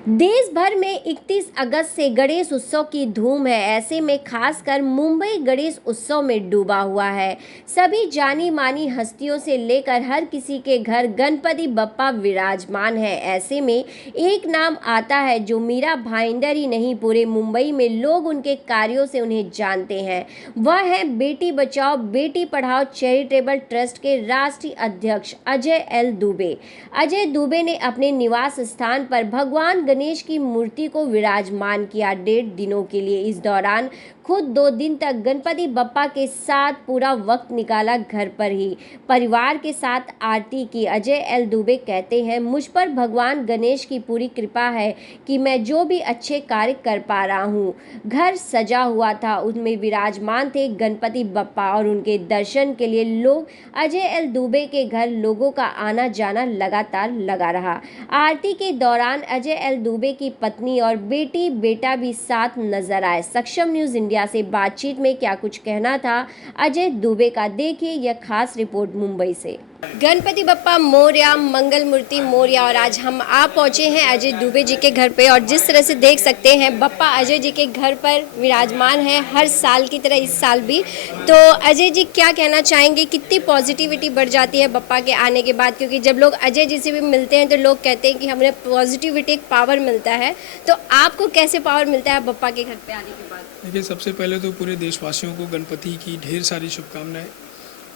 देश भर में 31 अगस्त से गणेश उत्सव की धूम है। ऐसे में खासकर मुंबई गणेश उत्सव में डूबा हुआ है। सभी जानी मानी हस्तियों से लेकर हर किसी के घर गणपति बप्पा विराजमान है। ऐसे में एक नाम आता है जो मीरा भाईंदर ही नहीं, पूरे मुंबई में लोग उनके कार्यों से उन्हें जानते हैं। वह है बेटी बचाओ बेटी पढ़ाओ चैरिटेबल ट्रस्ट के राष्ट्रीय अध्यक्ष अजय एल दुबे। अजय दुबे ने अपने निवास स्थान पर भगवान गणेश की मूर्ति को विराजमान किया 1.5 दिनों के लिए। इस दौरान खुद 2 दिन तक गणपति बप्पा के साथ पूरा वक्त निकाला, घर पर ही परिवार के साथ आरती की। अजय एल दुबे कहते हैं, मुझ पर भगवान गणेश की पूरी कृपा है कि मैं जो भी अच्छे कार्य कर पा रहा हूँ। घर सजा हुआ था, उसमें विराजमान थे गणपति बप्पा और उनके दर्शन के लिए लोग अजय एल दुबे के घर लोगों का आना जाना लगातार लगा रहा। आरती के दौरान अजय एल दुबे की पत्नी और बेटी बेटा भी साथ नजर आए। सक्षम न्यूज इंडिया से बातचीत में क्या कुछ कहना था अजय दुबे का, देखिए यह खास रिपोर्ट मुंबई से। गणपति बप्पा मोरया, मंगल मूर्ति मोरया। और आज हम आप पहुंचे हैं अजय दुबे जी के घर पे और जिस तरह से देख सकते हैं बप्पा अजय जी के घर पर विराजमान है, हर साल की तरह इस साल भी। तो अजय जी क्या कहना चाहेंगे, कितनी पॉजिटिविटी बढ़ जाती है बप्पा के आने के बाद? क्योंकि जब लोग अजय जी से भी मिलते हैं तो लोग कहते हैं कि हमें पॉजिटिविटी एक पावर मिलता है, तो आपको कैसे पावर मिलता है बप्पा के घर पे आने के बाद? देखिए, सबसे पहले तो पूरे देशवासियों को गणपति की ढेर सारी शुभकामनाएं।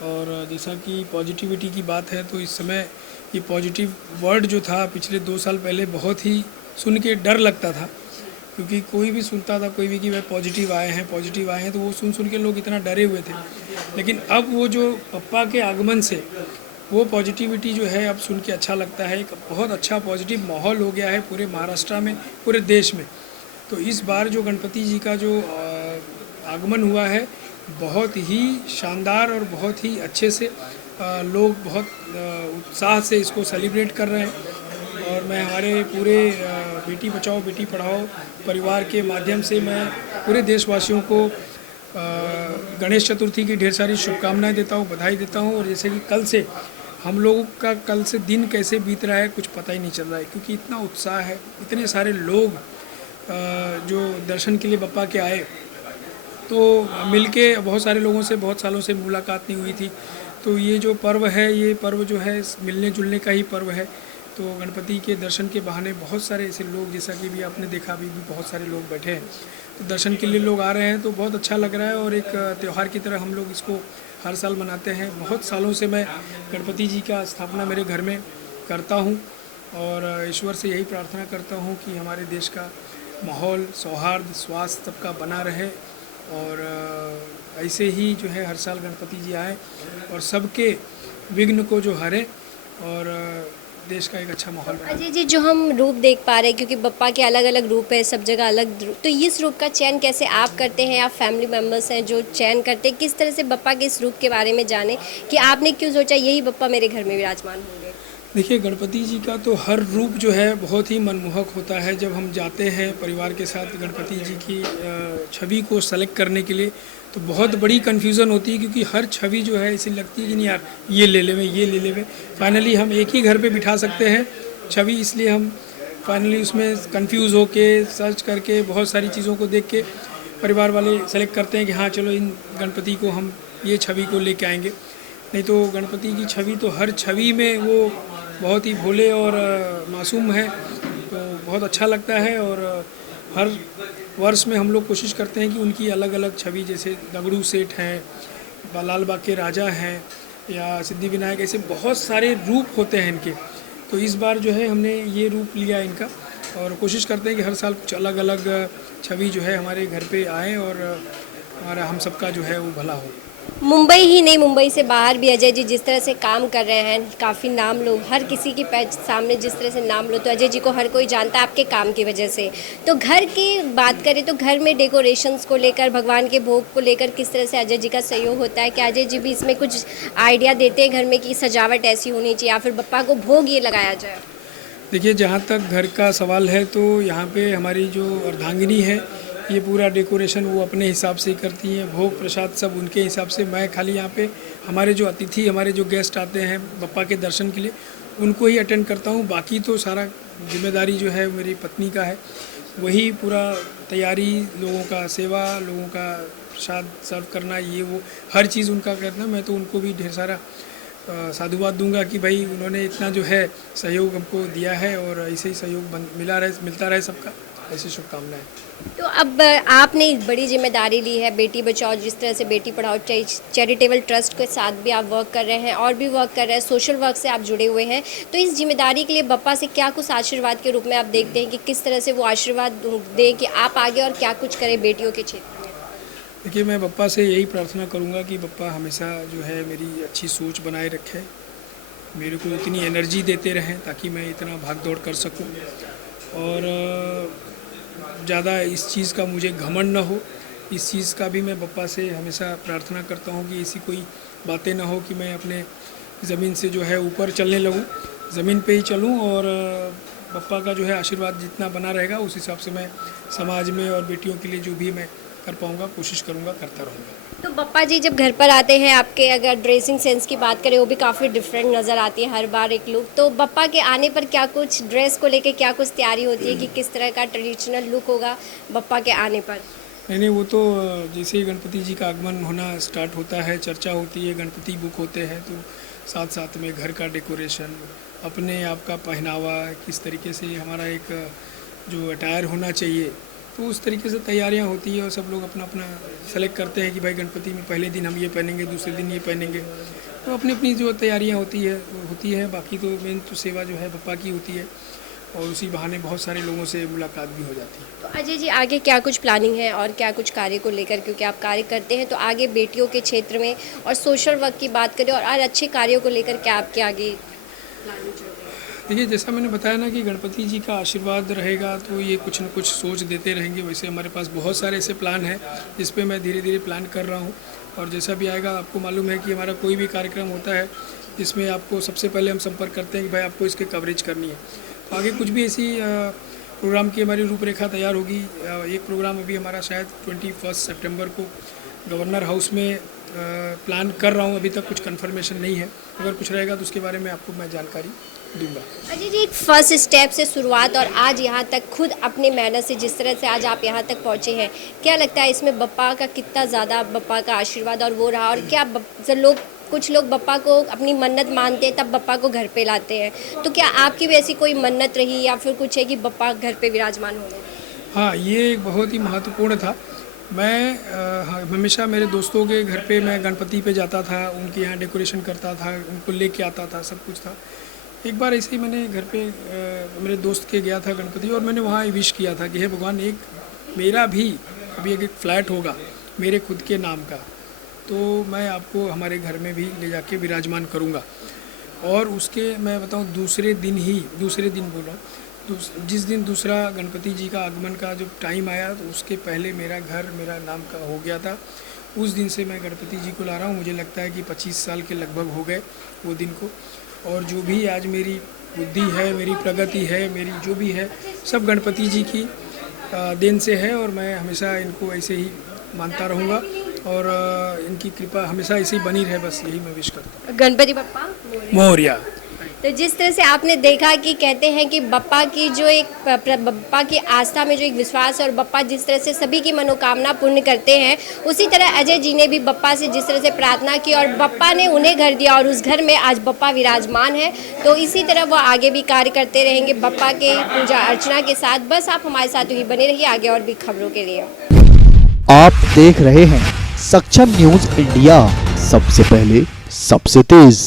और जैसा कि पॉजिटिविटी की बात है तो इस समय ये पॉजिटिव वर्ड जो था पिछले 2 साल पहले बहुत ही सुन के डर लगता था, क्योंकि कोई भी सुनता था कोई भी कि वह पॉजिटिव आए हैं, तो वो सुन के लोग इतना डरे हुए थे। लेकिन अब वो जो पप्पा के आगमन से वो पॉजिटिविटी जो है अब सुन के अच्छा लगता है। एक बहुत अच्छा पॉजिटिव माहौल हो गया है पूरे महाराष्ट्र में, पूरे देश में। तो इस बार जो गणपति जी का जो आगमन हुआ है बहुत ही शानदार और बहुत ही अच्छे से लोग बहुत उत्साह से इसको सेलिब्रेट कर रहे हैं। और मैं हमारे पूरे बेटी बचाओ बेटी पढ़ाओ परिवार के माध्यम से मैं पूरे देशवासियों को गणेश चतुर्थी की ढेर सारी शुभकामनाएं देता हूँ, बधाई देता हूँ। और जैसे कि हम लोगों का कल से दिन कैसे बीत रहा है कुछ पता ही नहीं चल रहा है, क्योंकि इतना उत्साह है, इतने सारे लोग जो दर्शन के लिए बप्पा के आए। तो मिलके बहुत सारे लोगों से बहुत सालों से मुलाकात नहीं हुई थी। तो ये जो पर्व है, ये पर्व जो है मिलने जुलने का ही पर्व है। तो गणपति के दर्शन के बहाने बहुत सारे ऐसे लोग, जैसा कि भी आपने देखा अभी भी बहुत सारे लोग बैठे हैं, तो दर्शन के लिए लोग आ रहे हैं, तो बहुत अच्छा लग रहा है। और एक त्यौहार की तरह हम लोग इसको हर साल मनाते हैं। बहुत सालों से मैं गणपति जी का स्थापना मेरे घर में करता हूँ और ईश्वर से यही प्रार्थना करता हूँ कि हमारे देश का माहौल, सौहार्द, स्वास्थ्य सबका बना रहे। और ऐसे ही जो है हर साल गणपति जी आए और सबके विघ्न को जो हरे और देश का एक अच्छा माहौल बने। अजय जी, जो हम रूप देख पा रहे हैं, क्योंकि बप्पा के अलग अलग रूप है, सब जगह अलग रूप, तो इस रूप का चयन कैसे आप करते हैं? आप फैमिली मेम्बर्स हैं जो चयन करते हैं, किस तरह से बप्पा के इस रूप के बारे में जाने कि आपने क्यों सोचा यही बप्पा मेरे घर में विराजमान होंगे? देखिए, गणपति जी का तो हर रूप जो है बहुत ही मनमोहक होता है। जब हम जाते हैं परिवार के साथ गणपति जी की छवि को सेलेक्ट करने के लिए तो बहुत बड़ी कन्फ्यूज़न होती है, क्योंकि हर छवि जो है ऐसी लगती है कि नहीं यार ये ले लेवे। फाइनली हम एक ही घर पे बिठा सकते हैं छवि, इसलिए हम फाइनली उसमें कंफ्यूज होके सर्च करके बहुत सारी चीज़ों को देख के परिवार वाले सेलेक्ट करते हैं कि हाँ चलो इन गणपति को हम ये छवि को लेके आएंगे। नहीं तो गणपति की छवि तो हर छवि में वो बहुत ही भोले और मासूम है, तो बहुत अच्छा लगता है। और हर वर्ष में हम लोग कोशिश करते हैं कि उनकी अलग अलग छवि, जैसे दगड़ू सेठ हैं, लाल बाग के राजा हैं या सिद्धि विनायक, ऐसे बहुत सारे रूप होते हैं इनके। तो इस बार जो है हमने ये रूप लिया इनका और कोशिश करते हैं कि हर साल कुछ अलग अलग छवि जो है हमारे घर पे आए और हमारा हम सबका जो है वो भला हो। मुंबई ही नहीं, मुंबई से बाहर भी अजय जी जिस तरह से काम कर रहे हैं, काफ़ी नाम लोग, हर किसी के सामने जिस तरह से नाम लो तो अजय जी को हर कोई जानता है आपके काम की वजह से। तो घर की बात करें तो घर में डेकोरेशंस को लेकर, भगवान के भोग को लेकर किस तरह से अजय जी का सहयोग होता है? क्या अजय जी भी इसमें कुछ आइडिया देते हैं घर में कि सजावट ऐसी होनी चाहिए या फिर बप्पा को भोग ये लगाया जाए? देखिए, जहाँ तक घर का सवाल है तो यहाँ पे हमारी जो अर्धांगिनी है ये पूरा डेकोरेशन वो अपने हिसाब से ही करती हैं, भोग प्रसाद सब उनके हिसाब से। मैं खाली यहाँ पे हमारे जो अतिथि, हमारे जो गेस्ट आते हैं बप्पा के दर्शन के लिए, उनको ही अटेंड करता हूँ। बाकी तो सारा जिम्मेदारी जो है मेरी पत्नी का है, वही पूरा तैयारी, लोगों का सेवा, लोगों का प्रसाद सर्व करना, ये वो हर चीज़ उनका करना। मैं तो उनको भी ढेर सारा साधुवाद दूंगा कि भाई उन्होंने इतना जो है सहयोग हमको दिया है और ऐसे ही सहयोग मिलता रहे सबका, ऐसी शुभकामनाएं। तो अब आपने एक बड़ी जिम्मेदारी ली है, बेटी बचाओ, जिस तरह से बेटी पढ़ाओ चैरिटेबल ट्रस्ट के साथ भी आप वर्क कर रहे हैं और भी वर्क कर रहे हैं, सोशल वर्क से आप जुड़े हुए हैं। तो इस जिम्मेदारी के लिए बप्पा से क्या कुछ आशीर्वाद के रूप में आप देखते हैं कि किस तरह से वो आशीर्वाद दें कि आप आगे और क्या कुछ करें बेटियों के क्षेत्र में? देखिए, मैं बप्पा से यही प्रार्थना करूंगा कि बप्पा हमेशा जो है मेरी अच्छी सोच बनाए रखे, मेरे को इतनी एनर्जी देते रहें ताकि मैं इतना भाग दौड़ कर सकूं और ज़्यादा इस चीज़ का मुझे घमंड ना हो। इस चीज़ का भी मैं बप्पा से हमेशा प्रार्थना करता हूं कि ऐसी कोई बातें ना हो कि मैं अपने ज़मीन से जो है ऊपर चलने लगूं, ज़मीन पे ही चलूं और बप्पा का जो है आशीर्वाद जितना बना रहेगा उस हिसाब से मैं समाज में और बेटियों के लिए जो भी मैं कर पाऊँगा कोशिश करूँगा, करता रहूँगा। तो बप्पा जी जब घर पर आते हैं, आपके अगर ड्रेसिंग सेंस की बात करें वो भी काफ़ी डिफरेंट नज़र आती है हर बार एक लुक। तो बप्पा के आने पर क्या कुछ ड्रेस को लेके क्या कुछ तैयारी होती है कि किस तरह का ट्रेडिशनल लुक होगा बप्पा के आने पर? नहीं, वो तो जैसे ही गणपति जी का आगमन होना स्टार्ट होता है, चर्चा होती है, गणपति बुक होते हैं, तो साथ साथ में घर का डेकोरेशन, अपने आप का पहनावा, किस तरीके से हमारा एक जो अटायर होना चाहिए, तो उस तरीके से तैयारियां होती है और सब लोग अपना अपना सेलेक्ट करते हैं कि भाई गणपति में पहले दिन हम ये पहनेंगे, दूसरे दिन ये पहनेंगे। तो अपनी अपनी जो तैयारियां होती है। बाकी तो मेन तो सेवा जो है बप्पा की होती है और उसी बहाने बहुत सारे लोगों से मुलाकात भी हो जाती है। तो अजय जी आगे क्या कुछ प्लानिंग है और क्या कुछ कार्य को लेकर, क्योंकि आप कार्य करते हैं, तो आगे बेटियों के क्षेत्र में और सोशल वर्क की बात करें और अच्छे कार्यों को लेकर क्या आपके आगे प्लानिंग चल रही है? देखिए, जैसा मैंने बताया ना कि गणपति जी का आशीर्वाद रहेगा तो ये कुछ न कुछ सोच देते रहेंगे। वैसे हमारे पास बहुत सारे ऐसे प्लान हैं जिस पे मैं धीरे धीरे प्लान कर रहा हूँ और जैसा भी आएगा, आपको मालूम है कि हमारा कोई भी कार्यक्रम होता है जिसमें आपको सबसे पहले हम संपर्क करते हैं कि भाई आपको इसकी कवरेज करनी है। तो आगे कुछ भी ऐसी प्रोग्राम की हमारी रूपरेखा तैयार होगी। एक प्रोग्राम अभी हमारा शायद 21 सितंबर को गवर्नर हाउस में प्लान कर रहा हूँ, अभी तक कुछ कंफर्मेशन नहीं है। अगर कुछ रहेगा तो उसके बारे में आपको मैं जानकारी दूंगा। अजय जी, एक फर्स्ट स्टेप से शुरुआत और आज यहाँ तक खुद अपने मेहनत से जिस तरह से आज आप यहाँ तक पहुँचे हैं, क्या लगता है इसमें बप्पा का कितना ज़्यादा बप्पा का आशीर्वाद और वो रहा? और क्या कुछ लोग बप्पा को अपनी मन्नत मानते हैं तब बप्पा को घर पे लाते हैं, तो क्या आपकी भी ऐसी कोई मन्नत रही या फिर कुछ है कि बप्पा घर पे विराजमान हो? हाँ, ये एक बहुत ही महत्वपूर्ण था। मैं हमेशा मेरे दोस्तों के घर पे मैं गणपति पे जाता था, उनके यहाँ डेकोरेशन करता था, उनको लेके आता था, सब कुछ था। एक बार ऐसे ही मैंने घर पे मेरे दोस्त के गया था गणपति और मैंने वहाँ विश किया था कि हे भगवान, एक मेरा भी अभी एक फ्लैट होगा मेरे खुद के नाम का, तो मैं आपको हमारे घर में भी ले जाके विराजमान करूँगा। और उसके मैं बताऊँ दूसरे दिन बोला, जिस दिन दूसरा गणपति जी का आगमन का जब टाइम आया तो उसके पहले मेरा घर मेरा नाम का हो गया था। उस दिन से मैं गणपति जी को ला रहा हूँ। मुझे लगता है कि 25 साल के लगभग हो गए वो दिन को। और जो भी आज मेरी बुद्धि है, मेरी प्रगति है, मेरी जो भी है, सब गणपति जी की देन से है और मैं हमेशा इनको ऐसे ही मानता रहूँगा और इनकी कृपा हमेशा ऐसे ही बनी रहे, बस यही मैं विश करता हूँ। गणपति बप्पा मोरया। तो जिस तरह से आपने देखा कि कहते हैं कि बप्पा की जो एक बप्पा की आस्था में जो एक विश्वास है और बप्पा जिस तरह से सभी की मनोकामना पूर्ण करते हैं, उसी तरह अजय जी ने भी बप्पा से जिस तरह से प्रार्थना की और बप्पा ने उन्हें घर दिया और उस घर में आज बप्पा विराजमान है। तो इसी तरह वो आगे भी कार्य करते रहेंगे बप्पा के पूजा अर्चना के साथ। बस आप हमारे साथ ही बने रहिए आगे और भी खबरों के लिए। आप देख रहे हैं सक्षम न्यूज इंडिया, सबसे पहले सबसे तेज।